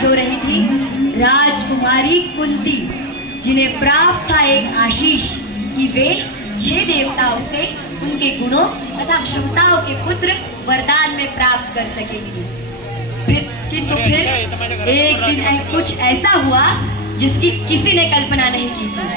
जो रही थी राजकुमारी कुंती, जिन्हें प्राप्त था एक आशीष कि वे 6 देवताओं से उनके गुणों तथा क्षमताओं के पुत्र वरदान में प्राप्त कर सकेंगी। किंतु फिर एक दिन कुछ ऐसा हुआ जिसकी किसी ने कल्पना नहीं की थी।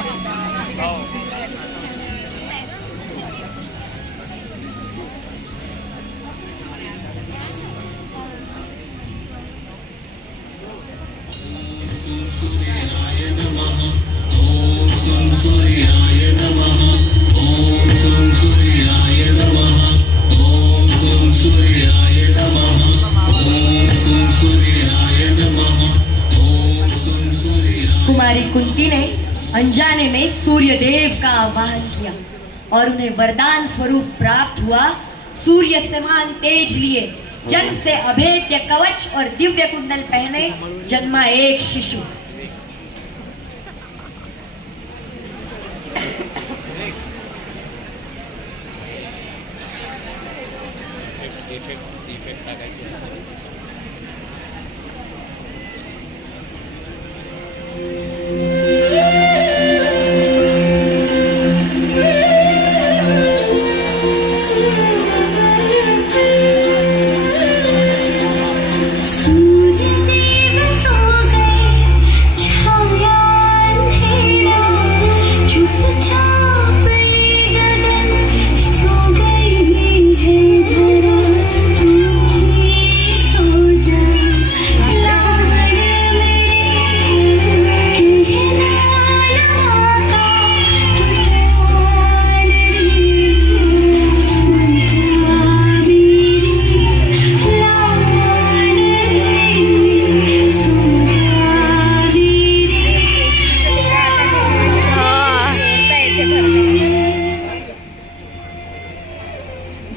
कुमारी कुंती ने अनजाने में सूर्य देव का आवाहन किया और उन्हें वरदान स्वरूप प्राप्त हुआ। सूर्य समान तेज लिए, जन्म से अभेद्य कवच और दिव्य कुंडल पहने जन्मा एक शिशु।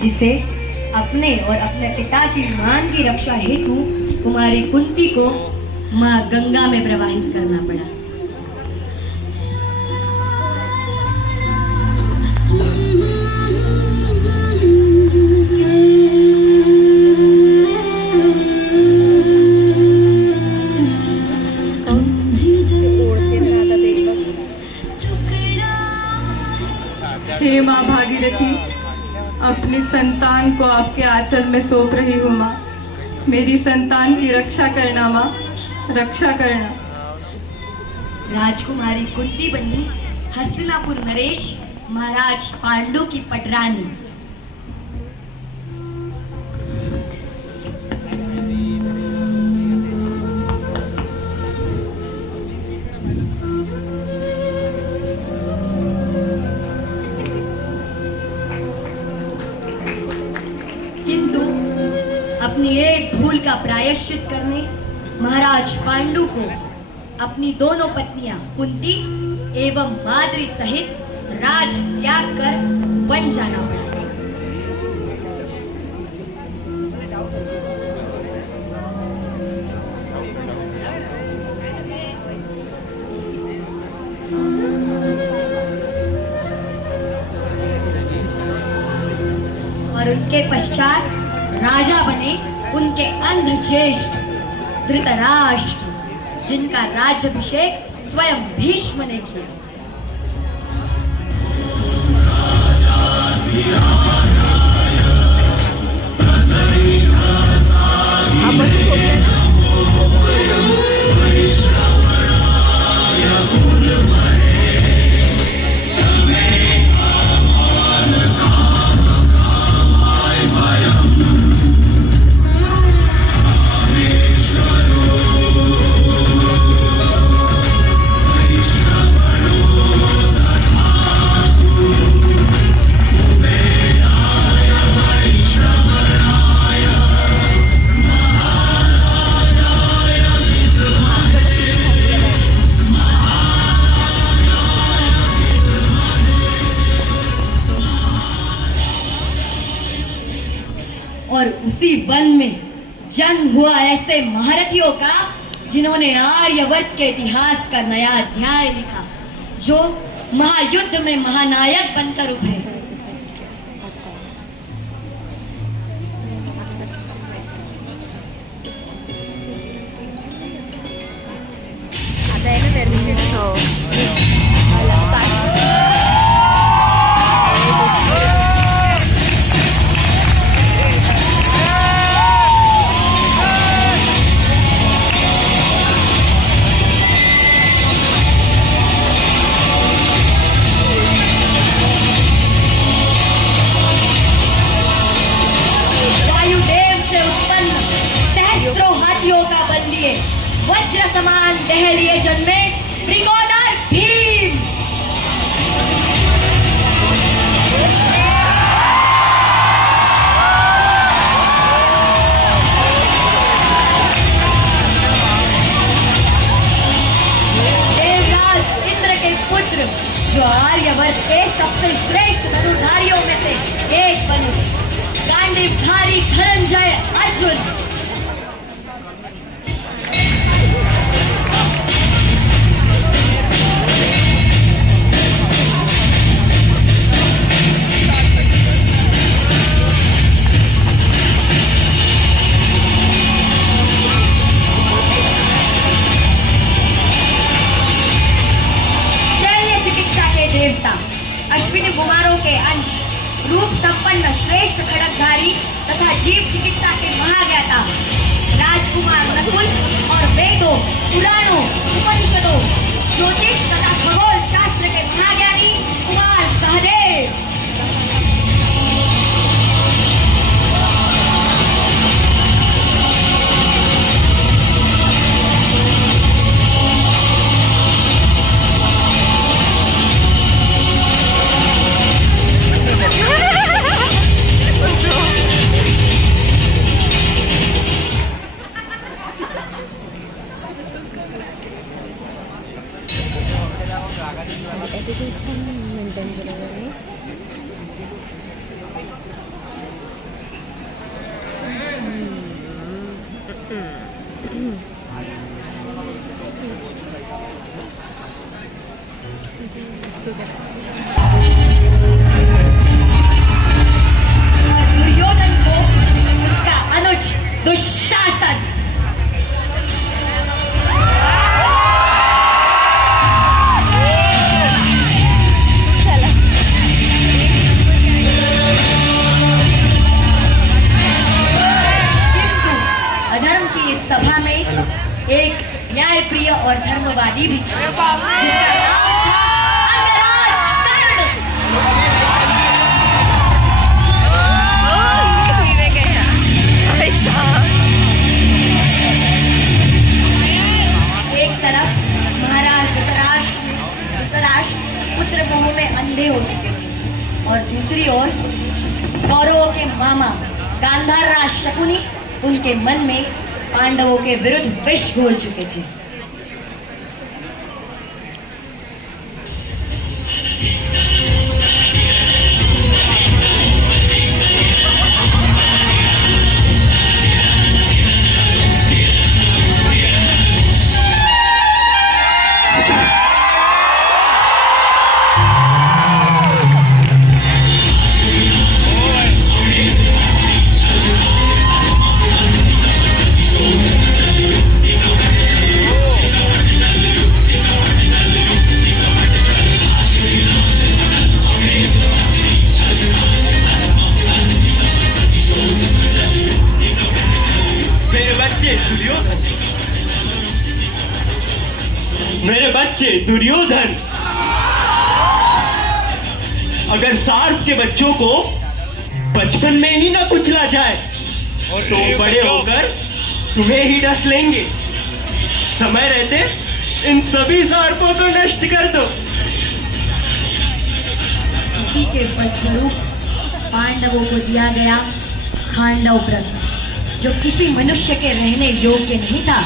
जिसे अपने और अपने पिता की मान की रक्षा हेतु कुमारी कुंती को मां गंगा में प्रवाहित करना पड़ा। हे मां भागीरथी, अपनी संतान को आपके आंचल में सौंप रही हूँ माँ। मेरी संतान की रक्षा करना माँ, रक्षा करना। राजकुमारी कुंती बनी हस्तिनापुर नरेश महाराज पांडु की पटरानी। अपनी एक भूल का प्रायश्चित करने महाराज पांडु को अपनी दोनों पत्नियां कुंती एवं माद्री सहित राज त्याग कर वन जाना पड़ा। और उनके पश्चात राजा बने उनके अंध ज्येष्ठ धृतराष्ट्र, जिनका राज्याभिषेक स्वयं भीष्म ने किया। और उसी वन में जन्म हुआ ऐसे महारथियों का जिन्होंने आर्यवर्त के इतिहास का नया अध्याय लिखा, जो महायुद्ध में महानायक बनकर उभरे। वायुदेव से उत्पन्न सहस्त्रों हाथियों का बल लिए वज्र समान दहलिए जन्मे मृगोदर भीम। देवराज इंद्र के पुत्र जो आर्यवर्त के सबसे श्रेष्ठ धनुर्धारियों में से एक बने, गांडीवधारी धनंजय अर्जुन। शल्य चिकित्सा के देवता, अश्विनी कुमारों के अंश, रूप संपन्न श्रेष्ठ खड़गधारी तथा जीव चिकित्सा के महाज्ञाता राजकुमार नकुल और वेदों, पुराणों, उपनिषदों, ज्योतिष तथा खगोल शास्त्र के महाज्ञानी कुमार सहदेव। मेंटेन केलेलं आहे. और दुर्योधन को उसका अनुज दुशासन। अधर्म की इस सभा में एक न्यायप्रिय और धर्मवादी भी था, जिसका नाम था अंगराज कर्ण। एक तरफ महाराज धृतराष्ट्र पुत्र मोह में अंधे हो चुके थे और दूसरी ओर कौरवों के मामा गांधार राज शकुनी उनके मन में पांडवों के विरुद्ध विष घोल चुके थे। मेरे बच्चे दुर्योधन, अगर सार्प के बच्चों को बचपन में ही ना कुचला जाए तो बड़े होकर तुम्हें ही डस लेंगे। समय रहते इन सभी सार्पों को नष्ट कर दो। इसी के फलस्वरूप पांडवों को दिया गया खांडव प्रस्थ, जो किसी मनुष्य के रहने योग्य नहीं था।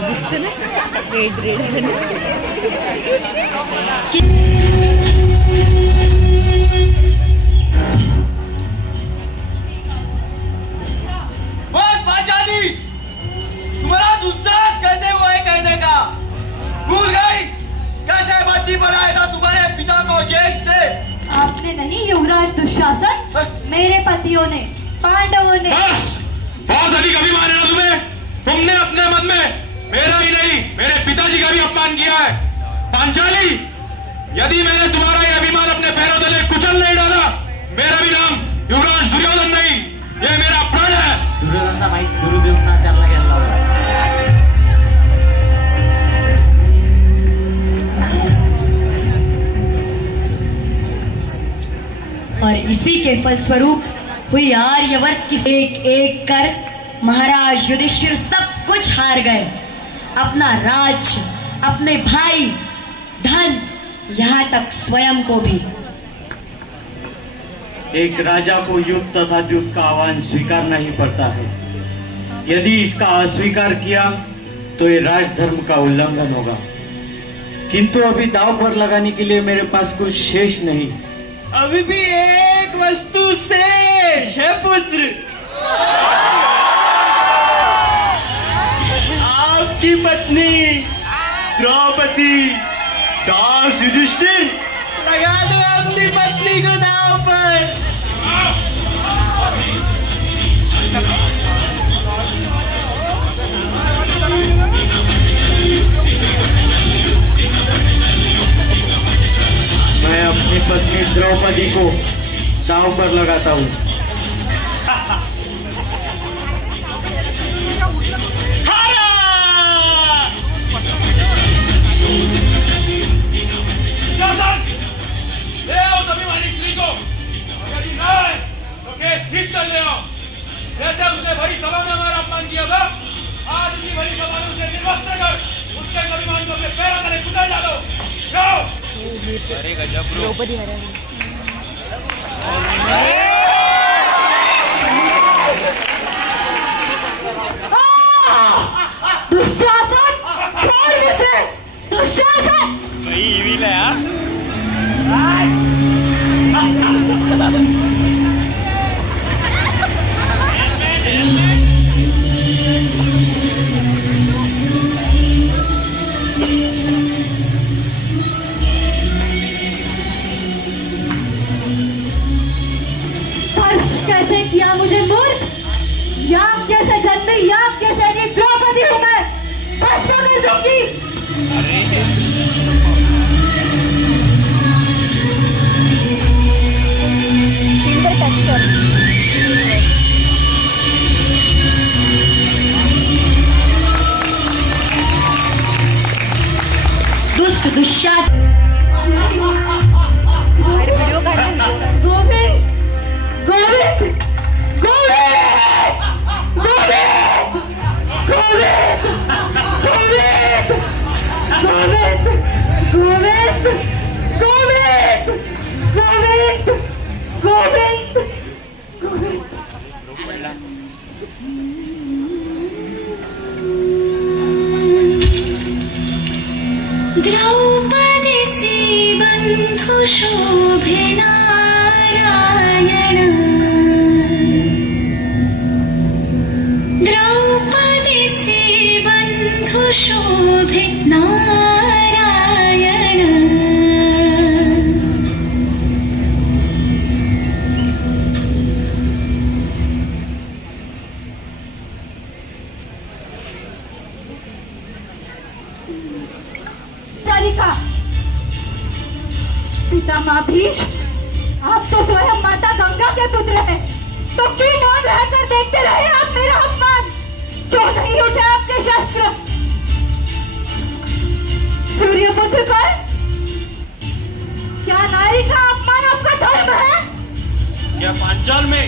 दिसतं ना वेट ड्रिल बस पांचाली, तुम्हारा दुस्साहस कैसे हुआ है कहने का? भूल गई कैसे बंदी बनाया था तुम्हारे पिता को जेल से? आपने नहीं युवराज दुशासन, मेरे पतियों ने, पांडवों ने। बस बहुत अधिक अभिमान है ना तुम्हें? तुमने अपने मन में मेरा ही नहीं मेरे पिताजी का भी अपमान किया है। पांचाली, यदि मैंने तुम्हारा ये अभिमान अपने पैरों तले कुचल नहीं डाला, मेरा भी नाम युवराज दुर्योधन नहीं, ये मेरा प्रण है। दुर्योधनचा माहित गुरुदेवनाचारला गेला होता। और इसी के फलस्वरूप हुई आर्यवर्त की एक एक कर महाराज युधिष्ठिर सब कुछ हार गए। अपना राज्य, अपने भाई, धन, यहाँ तक स्वयं को भी। एक राजा को युद्ध तथा युद्ध का आह्वान स्वीकारना ही पड़ता है। यदि इसका अस्वीकार किया तो ये राजधर्म का उल्लंघन होगा। किंतु अभी दांव पर लगाने के लिए मेरे पास कुछ शेष नहीं। अभी भी एक वस्तु शेष है पुत्र, आपकी पत्नी द्रौपदी। दास युधिष्ठिर, लगा दो अपनी पत्नी को दांव पर। मैं अपनी पत्नी द्रौपदी को दांव पर लगाता हूँ। ले आओ सभी वाली स्त्री को, यदि नहीं तो केस खींच कर ले आओ। जैसे उसने भरी सभा में हमारा अपमान किया था, आज की भरी सभा में उसे निर्वस्त्र कर उसके अभिमान को अपने पैरों तले कुचल डालो। जाओ। द्रौपदी हराई। दुशासन, छोड़ मुझे, दुशासन। कैसे किया मुझे मूर्ख, याग कैसे जन्मी, याग कैसे नहीं, द्रौपदी हूँ मैं, भस्म कर दूंगी। स्क्रीन पर टच कर। दुष्ट दुशासन, वीडियो काढ। गोविंद, गोविंद, गोविंद, गोविंद, गोविंद, गोविंद, गोविंद, गोविंद, गोविंद, गोविंद, गोविंद। द्रौपदी सी बंधु शोभे नारायण, द्रौपदी सी बंधु शोभे नारायण। तालिका, पितामह भीष्म, आप तो स्वयं माता गंगा के पुत्र हैं, तो क्यों मौन रहकर देखते रहे आप मेरा अपमान? क्यों नहीं उठे आपके शस्त्र? सूर्यपुत्र पर क्या नारी का अपमान आपका धर्म है? क्या पांचाल में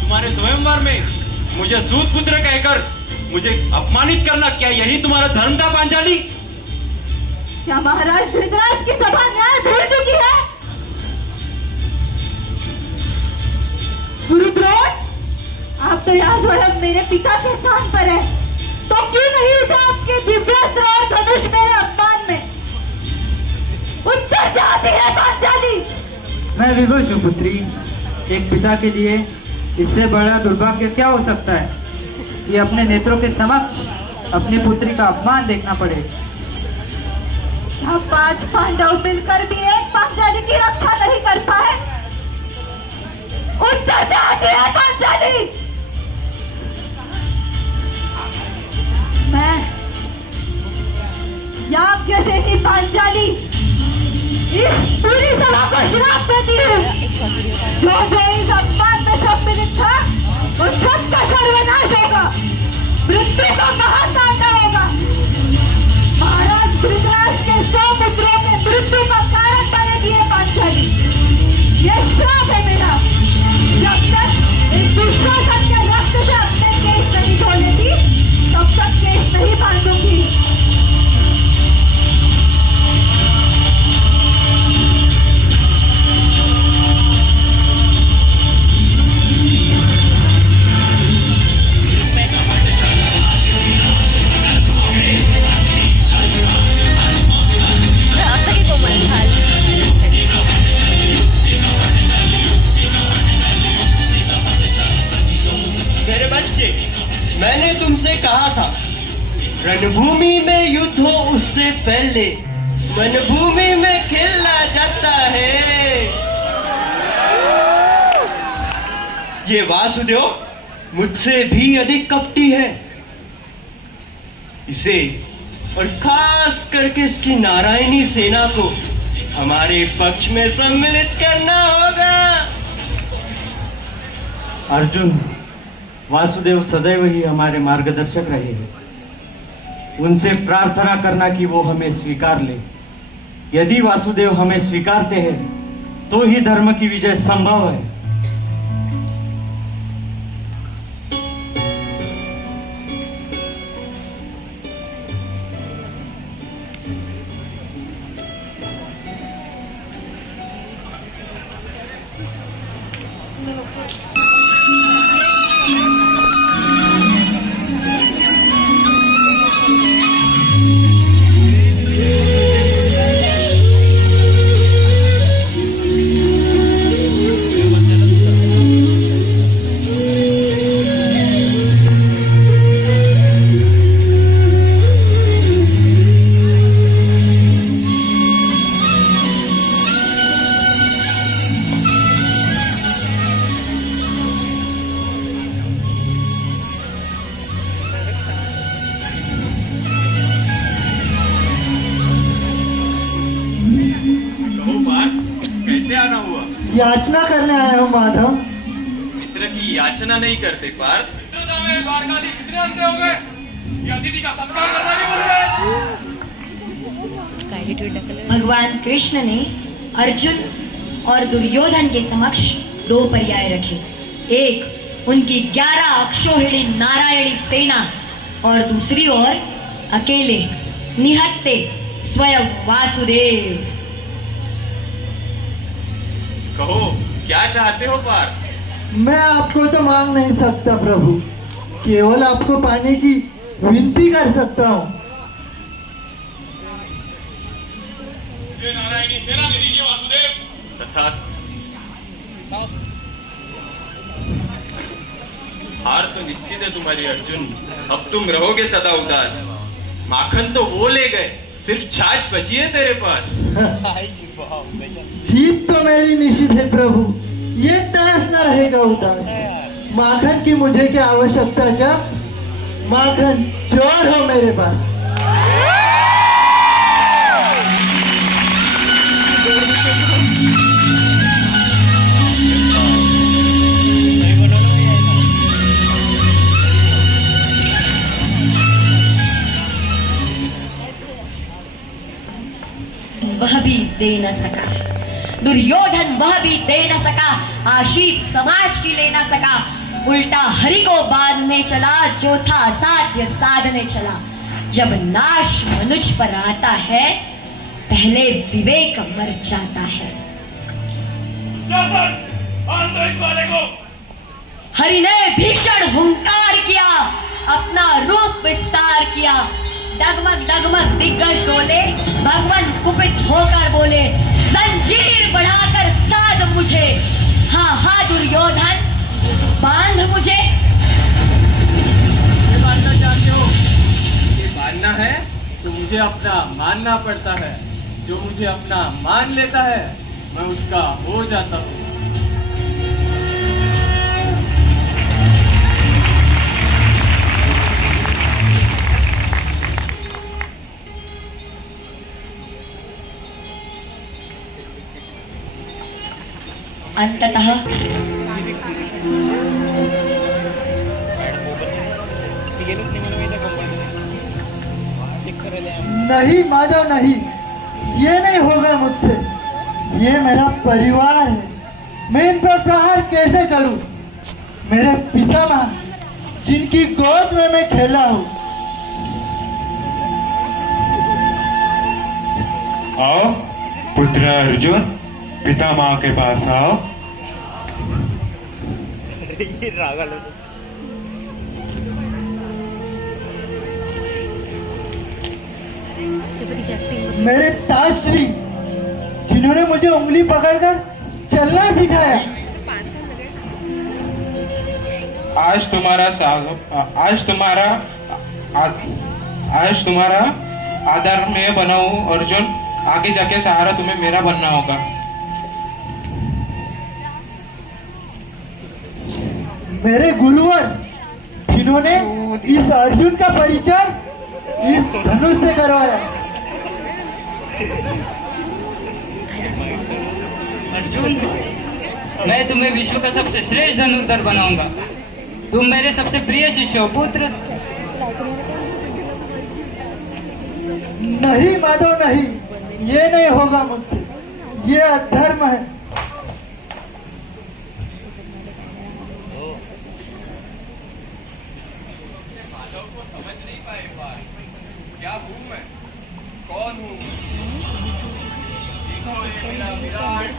तुम्हारे स्वयंवर में मुझे सूत पुत्र कहकर मुझे अपमानित करना, क्या यही तुम्हारा धर्म था पांचाली? क्या महाराज धृतराज की सभा न्याय भूल चुकी है? गुरु द्रोण, आप तो यहाँ स्वयं मेरे पिता के स्थान पर है, तो क्यों नहीं उठा आपके दिव्यास्त्र और धनुष में उत्तर जाती है पांचाली। मैं विवश हूँ पुत्री। एक पिता के लिए इससे बड़ा दुर्भाग्य क्या हो सकता है कि अपने नेत्रों के समक्ष अपनी पुत्री का अपमान देखना पड़े। हम 5 पांडव मिलकर भी एक पांचाली की रक्षा नहीं कर पाए। उत्तर जाती है पांचाली। मैं याज्ञ से ही पांचाली इस पूरी सभा को श्राप देती हूँ। जो इस अपमान में सम्मिलित था उस सबका सर्वनाश होगा, मृत्यु को कहाँ काटना होगा। महाराज धृतराष्ट्र के 100 पुत्रों के मृत्यु का कारण बनेगी ये पांचाली। ये श्राप है मेरा। जब तक इस दुष्टासन के रक्त से अपने केश नहीं धो लेती तब तक केश नहीं बांधूंगी। असं की कोमल हाल मेरे बच्चे, मैंने तुमसे कहा था रणभूमि में युद्ध हो उससे पहले वनभूमि में खेलना जाता है। ये वासुदेव मुझसे भी अधिक कपटी है। इसे और खास करके इसकी नारायणी सेना को हमारे पक्ष में सम्मिलित करना होगा। अर्जुन, वासुदेव सदैव ही हमारे मार्गदर्शक रहे हैं। उनसे प्रार्थना करना कि वो हमें स्वीकार ले। यदि वासुदेव हमें स्वीकारते हैं तो ही धर्म की विजय संभव है। कैसे आना हुआ? याचना करने आया हूँ माधव। मित्र की याचना नहीं करते पार्थ। मित्रता में द्वारकाधीश इतने अंधे हो गए कि अतिथि का सत्कार करना भी भूल गए। भगवान कृष्ण ने अर्जुन और दुर्योधन के समक्ष 2 पर्याय रखे। एक उनकी 11 अक्षौहिणी नारायणी सेना और दूसरी ओर अकेले निहत्ते स्वयं वासुदेव। कहो, क्या चाहते हो पार्थ? मैं आपको तो मांग नहीं सकता प्रभु, केवल आपको पाने की विनती कर सकता हूँ। मुझे नारायणी सेना दे दीजिए वासुदेव। तथास्तु। हार तो निश्चित है तुम्हारी अर्जुन। अब तुम रहोगे सदा उदास। माखन तो वो ले गए, सिर्फ छाछ बची है तेरे पास। जीत तो मेरी निश्चित है प्रभु, ये दास न रहेगा उदास। माखन की मुझे क्या आवश्यकता जब माखन चोर हो मेरे पास। वह भी दे न सका, दुर्योधन वह भी दे न सका, आशीष समाज की ले न सका, उल्टा हरि को बांधने चला, जो था असाध्य साधने चला। जब नाश मनुज पर आता है, पहले विवेक मर जाता है। हरि ने भीषण हुंकार किया, अपना रूप विस्तार किया, डगमग डगमग दिग्गज डोले, भगवान कुपित होकर बोले, जंजीर बढ़ाकर साध मुझे, हाँ हाँ दुर्योधन बांध मुझे। ये बांधना चाहते हो? ये बांधना है तो मुझे अपना मानना पड़ता है। जो मुझे अपना मान लेता है मैं उसका हो जाता हूँ। अंततः नहीं माधव नहीं, ये नहीं होगा मुझसे। ये मेरा परिवार है, मैं इन पर प्रहार कैसे करूं? मेरे पितामह जिनकी गोद में मैं खेला हूं। आओ पुत्र अर्जुन, पितामह के पास आओ। मेरे ताश्री जिन्होंने मुझे उंगली पकड़कर चलना सिखाया। आज तुम्हारा आधार मैं बनाऊं अर्जुन, आगे जाके सहारा तुम्हें मेरा बनना होगा। मेरे गुरुवर जिन्होंने इस अर्जुन का परिचय इस धनुष से करवाया। अर्जुन, मैं तुम्हें विश्व का सबसे श्रेष्ठ धनुर्धर बनाऊंगा। तुम मेरे सबसे प्रिय शिष्य हो पुत्र। नहीं माधव नहीं, ये नहीं होगा मुझसे, ये अधर्म है। समझ नहीं पाए क्या हूँ मैं, कौन हूँ? देखो ये मेरा विराट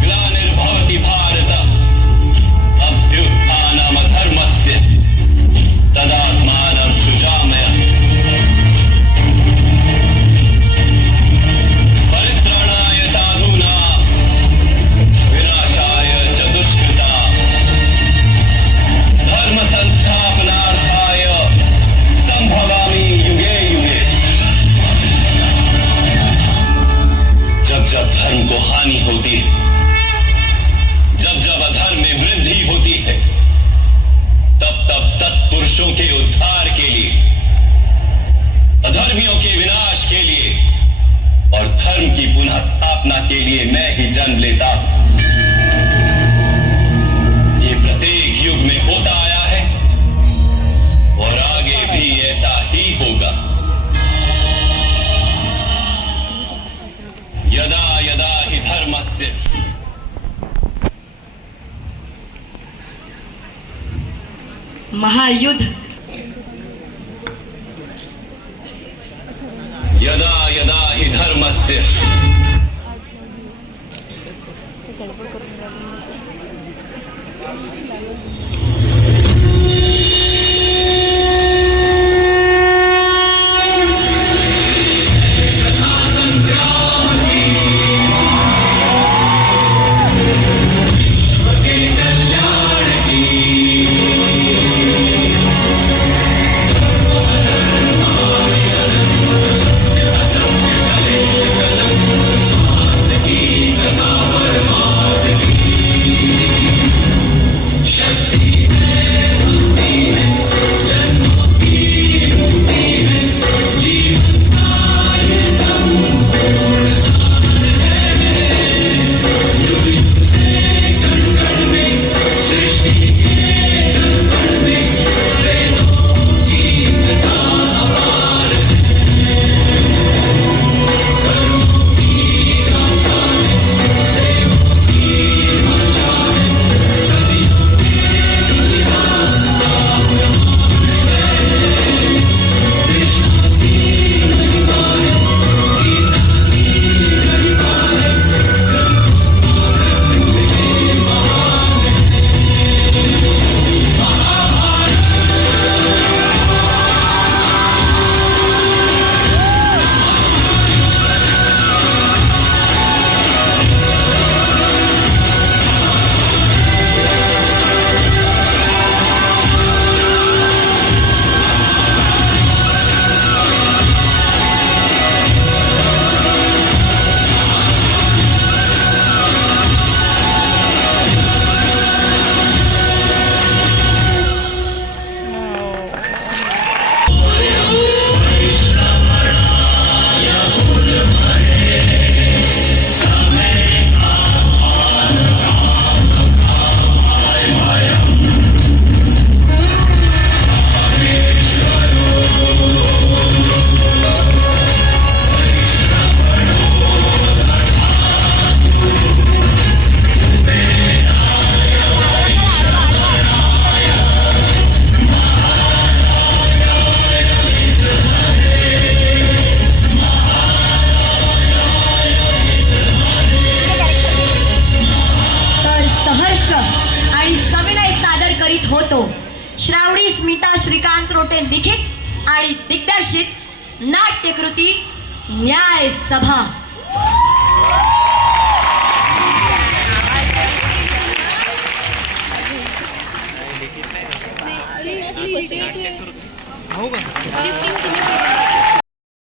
ग्लानिर्भवति भारत अभ्युत्थानमधर्मस्य तदात्मानं सृजाम्यहम्। परित्राणाय साधूनां विनाशाय च दुष्कृतां धर्म संस्थापनार्थाय संभवामि युगे युगे। जब धर्म को हानि होती है, जब अधर्म में वृद्धि होती है, तब सत्पुरुषों के उद्धार के लिए, अधर्मियों के विनाश के लिए और धर्म की पुनः स्थापना के लिए मैं ही जन्म लेता हूं। ये प्रत्येक युग में होता आया है और आगे भी ऐसा ही होगा। यदा यदा हि धर्मस्य महायुद्ध। यदा यदा हि धर्मस्य शक्ति श्रावणी स्मिता श्रीकांत रोटे लिखित आणि दिग्दर्शित नाट्यकृती न्याय सभा